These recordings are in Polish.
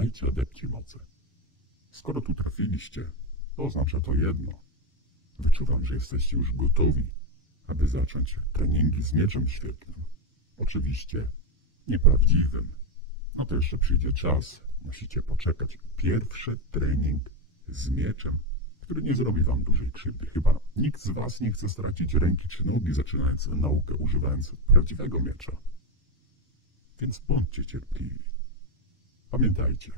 Witajcie, adepci mocy. Skoro tu trafiliście, to oznacza to jedno. Wyczuwam, że jesteście już gotowi, aby zacząć treningi z mieczem świetlnym. Oczywiście nieprawdziwym. No to jeszcze przyjdzie czas. Musicie poczekać. Pierwszy trening z mieczem, który nie zrobi wam dużej krzywdy. Chyba nikt z was nie chce stracić ręki czy nogi, zaczynając naukę używając prawdziwego miecza. Więc bądźcie cierpliwi. Pamiętajcie,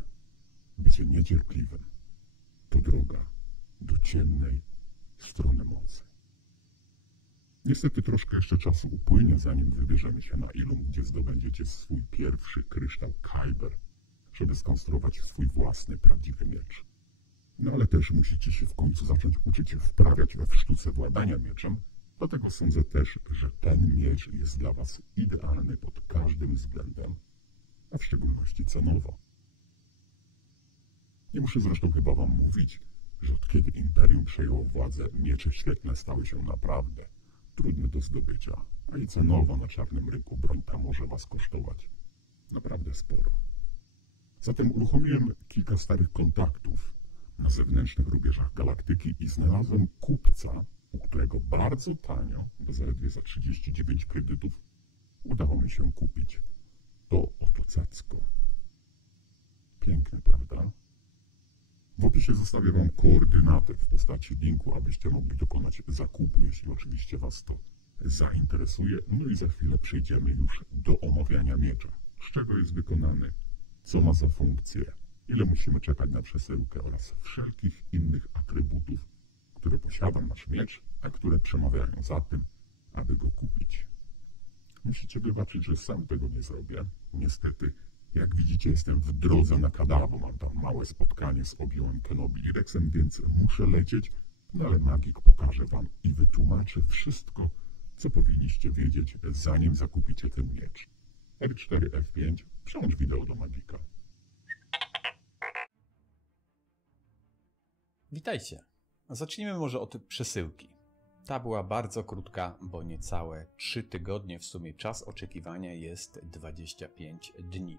bycie niecierpliwym to droga do ciemnej strony mocy. Niestety troszkę jeszcze czasu upłynie, zanim wybierzemy się na Ilum, gdzie zdobędziecie swój pierwszy kryształ Kyber, żeby skonstruować swój własny, prawdziwy miecz. No ale też musicie się w końcu zacząć uczyć się wprawiać we sztuce władania mieczem, dlatego sądzę też, że ten miecz jest dla was idealny pod każdym względem, a w szczególności cenowo. Nie muszę zresztą chyba wam mówić, że od kiedy Imperium przejęło władzę, miecze świetlne stały się naprawdę trudne do zdobycia, a i cenowo na czarnym rynku broń ta może was kosztować naprawdę sporo. Zatem uruchomiłem kilka starych kontaktów na zewnętrznych rubieżach galaktyki i znalazłem kupca, u którego bardzo tanio, bo zaledwie za 39 kredytów, udało mi się kupić to oto cacko. Piękne, prawda? W opisie zostawię wam koordynaty w postaci linku, abyście mogli dokonać zakupu, jeśli oczywiście was to zainteresuje. No i za chwilę przejdziemy już do omawiania miecza. Z czego jest wykonany, co ma za funkcję, ile musimy czekać na przesyłkę oraz wszelkich innych atrybutów, które posiada nasz miecz, a które przemawiają za tym, aby go kupić. Musicie wybaczyć, że sam tego nie zrobię. Niestety, jak widzicie, jestem w drodze na Kadawru. Mam tam małe spotkanie z Obi-Wan Kenobi i Rexem, więc muszę lecieć. No ale magik pokaże wam i wytłumaczy wszystko, co powinniście wiedzieć, zanim zakupicie ten miecz. R4, F5, przełącz wideo do magika. Witajcie. Zacznijmy może od przesyłki. Ta była bardzo krótka, bo niecałe 3 tygodnie, w sumie czas oczekiwania jest 25 dni.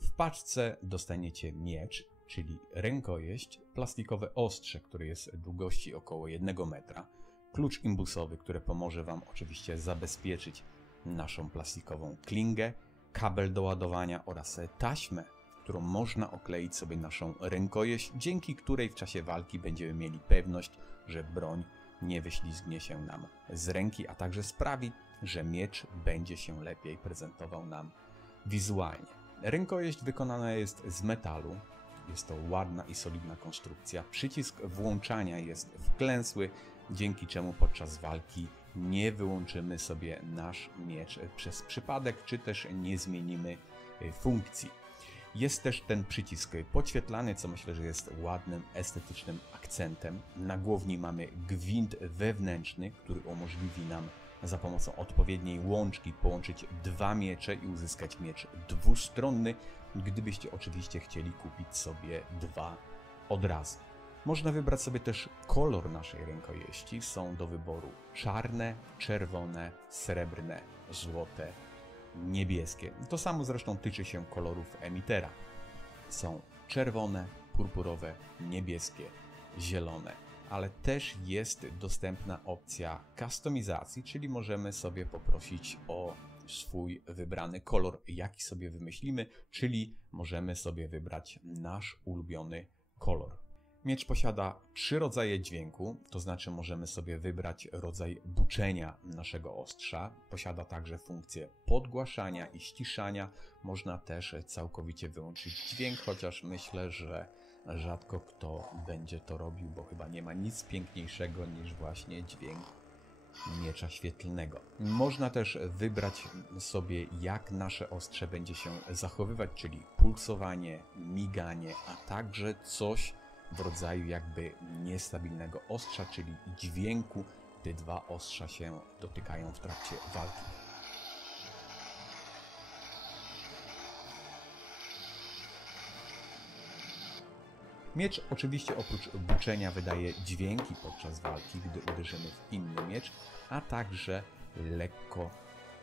W paczce dostaniecie miecz, czyli rękojeść, plastikowe ostrze, które jest długości około 1 metra, klucz imbusowy, który pomoże wam oczywiście zabezpieczyć naszą plastikową klingę, kabel do ładowania oraz taśmę, którą można okleić sobie naszą rękojeść, dzięki której w czasie walki będziemy mieli pewność, że broń nie wyślizgnie się nam z ręki, a także sprawi, że miecz będzie się lepiej prezentował nam wizualnie. Rękojeść wykonana jest z metalu, jest to ładna i solidna konstrukcja. Przycisk włączania jest wklęsły, dzięki czemu podczas walki nie wyłączymy sobie nasz miecz przez przypadek, czy też nie zmienimy funkcji. Jest też ten przycisk podświetlany, co myślę, że jest ładnym, estetycznym akcentem. Na głowni mamy gwint wewnętrzny, który umożliwi nam za pomocą odpowiedniej łączki połączyć 2 miecze i uzyskać miecz dwustronny, gdybyście oczywiście chcieli kupić sobie 2 od razu. Można wybrać sobie też kolor naszej rękojeści. Są do wyboru czarne, czerwone, srebrne, złote, niebieskie. To samo zresztą tyczy się kolorów emitera. Są czerwone, purpurowe, niebieskie, zielone, ale też jest dostępna opcja kustomizacji, czyli możemy sobie poprosić o swój wybrany kolor, jaki sobie wymyślimy, czyli możemy sobie wybrać nasz ulubiony kolor. Miecz posiada 3 rodzaje dźwięku, to znaczy możemy sobie wybrać rodzaj buczenia naszego ostrza. Posiada także funkcję podgłaszania i ściszania. Można też całkowicie wyłączyć dźwięk, chociaż myślę, że rzadko kto będzie to robił, bo chyba nie ma nic piękniejszego niż właśnie dźwięk miecza świetlnego. Można też wybrać sobie, jak nasze ostrze będzie się zachowywać, czyli pulsowanie, miganie, a także coś w rodzaju jakby niestabilnego ostrza, czyli dźwięku, gdy 2 ostrza się dotykają w trakcie walki. Miecz oczywiście oprócz buczenia wydaje dźwięki podczas walki, gdy uderzymy w inny miecz, a także lekko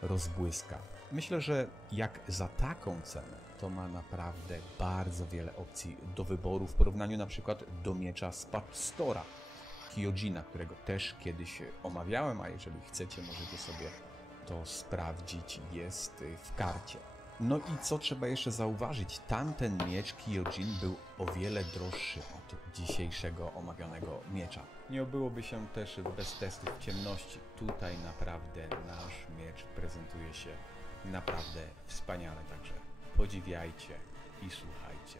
rozbłyska. Myślę, że jak za taką cenę to ma naprawdę bardzo wiele opcji do wyboru w porównaniu na przykład do miecza z Patch Store'a Kyojina, którego też kiedyś omawiałem, a jeżeli chcecie, możecie sobie to sprawdzić, jest w karcie. No i co trzeba jeszcze zauważyć, tamten miecz Kyojin był o wiele droższy od dzisiejszego omawianego miecza. Nie obyłoby się też bez testów w ciemności. Tutaj naprawdę nasz miecz prezentuje się naprawdę wspaniale, także podziwiajcie i słuchajcie.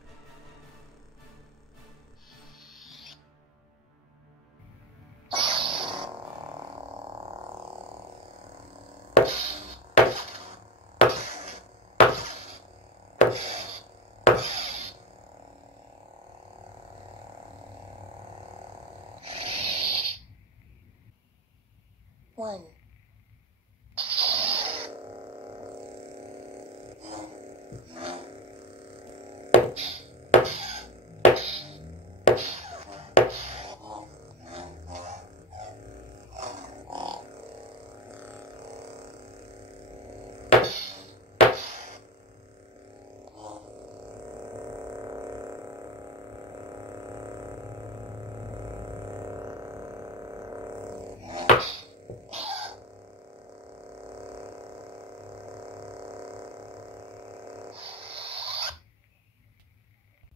One.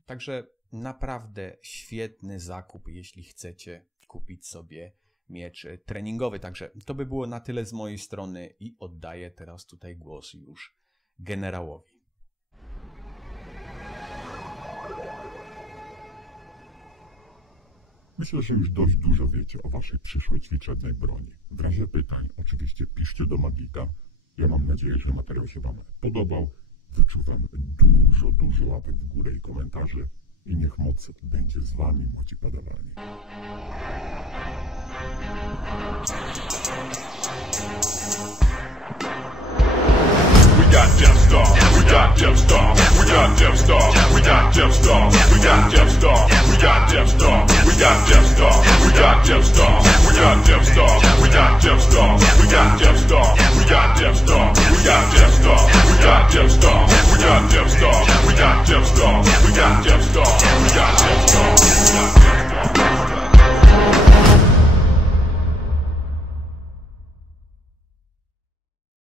Także naprawdę świetny zakup, jeśli chcecie kupić sobie miecz treningowy. Także to by było na tyle z mojej strony i oddaję teraz tutaj głos już generałowi. Myślę, że już dość dużo wiecie o waszej przyszłej ćwiczebnej broni. W razie pytań oczywiście piszcie do Magika. Ja mam nadzieję, że materiał się wam podobał. Wyczuwam dużo łapek w górę i komentarzy. I niech moc będzie z wami, młodzi padawani. We got Death Star, we got Death Star, we got Death Star, we got Death Star, we got Death Star, we got Death Star, we got Death Star, we got Death Star, we got Death Star, we got Death Star, we got Death Star, we got Death Star, we got Death Star, we got Death Star, we got Death Star, we got Death Star, we got Death Star.